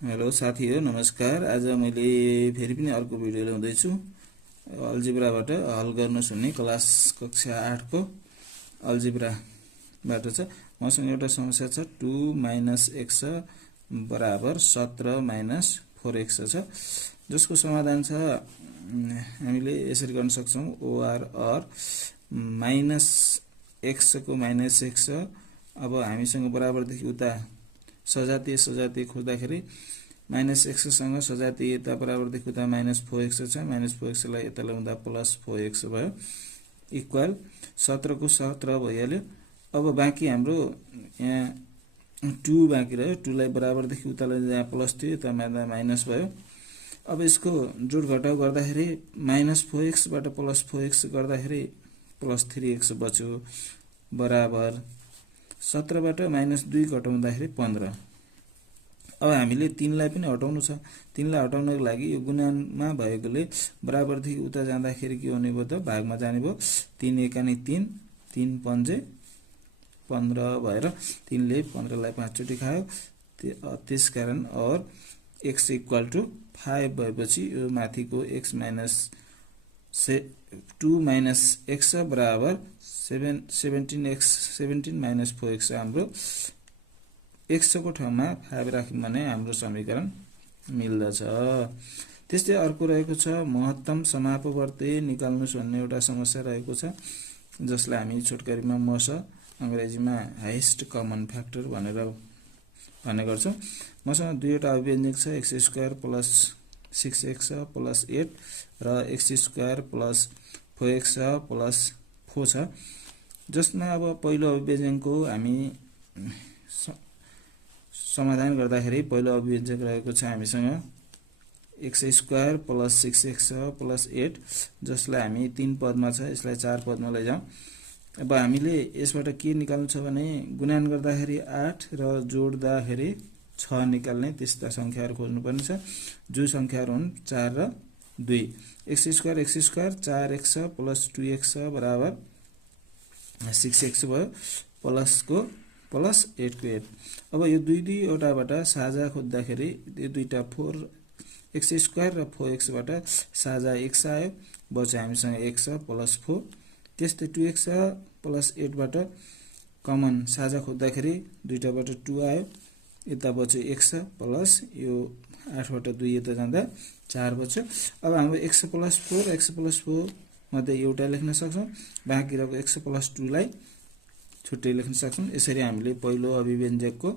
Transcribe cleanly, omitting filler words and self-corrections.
Hello साथीहरु नमस्कार। आज मैले फेरि पनि अर्को भिडियो ल्याउँदै छु। अल्जेब्राबाट हल गर्नुस् भन्ने क्लास कक्षा 8 को अल्जेब्राबाट छ। मसँग एउटा समस्या छ 2 - x बराबर 17 - 4x छ, जसको समाधान छ हामीले यसरी गर्न सक्छौं। OR -x को -x। अब हामीसँग बराबरदेखि उता सजातीय खोज्दाखेरि -x सँग सजातीयता बराबरदेखि उता -4x छ। -4x लाई यता ल्याउँदा +4x भयो, इक्वल 17 को 17 भइहाल्यो। अब बाँकी हाम्रो यहाँ 2 बाँकी रह्यो। 2 लाई बराबरदेखि उता ल्याउँदा यहाँ प्लस थियो, यता माइनस भयो। अब यसको जोड घटाउ गर्दाखेरि -4x बाट +4x गर्दाखेरि +3x बच्यो, बराबर 17 बाट -2 घटाउँदाखेरि 15। अब हामीले 3 लाई पनि हटाउनु छ। 3 लाई हटाउनको लागि यो गुणनमा भएकोले बराबरदेखि उता जाँदाखेरि के हुने भयो त भागमा जाने भयो। 3 एकानी 3, 3 पंजे 15 भएर 3 ले 15 लाई 5 चोटी खायो। त्यसकारण और x = 5 भएपछि यो माथिको x - 2 - x बराबर 17 - 4x हाम्रो x को ठाउँमा 5 राख्यौं भने हाम्रो समीकरण मिल्दछ। त्यस्तै अर्को रहेको छ महत्तम समापवर्ती निकाल्नुस् भन्ने एउटा समस्या रहेको छ, जसलाई हामी छोटकरीमा मस अंग्रेजीमा हाईएस्ट कमन फ्याक्टर भनेर भन्ने गर्छौं। मसँग दुईवटा अभिव्यञ्जक छ, x² + 6x + 8 र x² + 4x + 4 छ, जसमा अब पहिलो अभिव्यञ्जकको हामी समाधान गर्दाखेरि पहिलो अभिव्यञ्जक रहेको छ हामीसँग x² + 6x + 8, जसलाई हामी 3 पदमा छ, यसलाई 4 पदमा लैजाउँ। अब हामीले यसबाट के निकाल्नु छ भने गुणन गर्दाखेरि 8 र जोड्दाखेरि 6 निकाल्ने त्यस्ता संख्याहरु खोज्नुपर्ने छ, जो संख्याहरु हुन् 4 र 2। x² 4x + 2x बराबर 6x भयो, प्लस को प्लस 8 को 8। अब यो दुईवटाबाट साझा खोज्दाखेरि यो दुईटा 4x² र 4x बाट साझा x आयो, बच्यो हामीसँग x + 4। त्यस्तै 2x + 8 बाट कमन साझा खोज्दाखेरि दुईटाबाट 2 आयो, यता बच्यो x प्लस यो 8 बाट 2 यता जाँदा 4 बच्यो। अब हाम्रो x + 4 मध्ये एउटा लेख्न सक्छौं, बाँकी रहेको x + 2 लाई छुट्टै लेख्न सक्छौं। यसरी हामीले पहिलो अभिव्यञ्जकको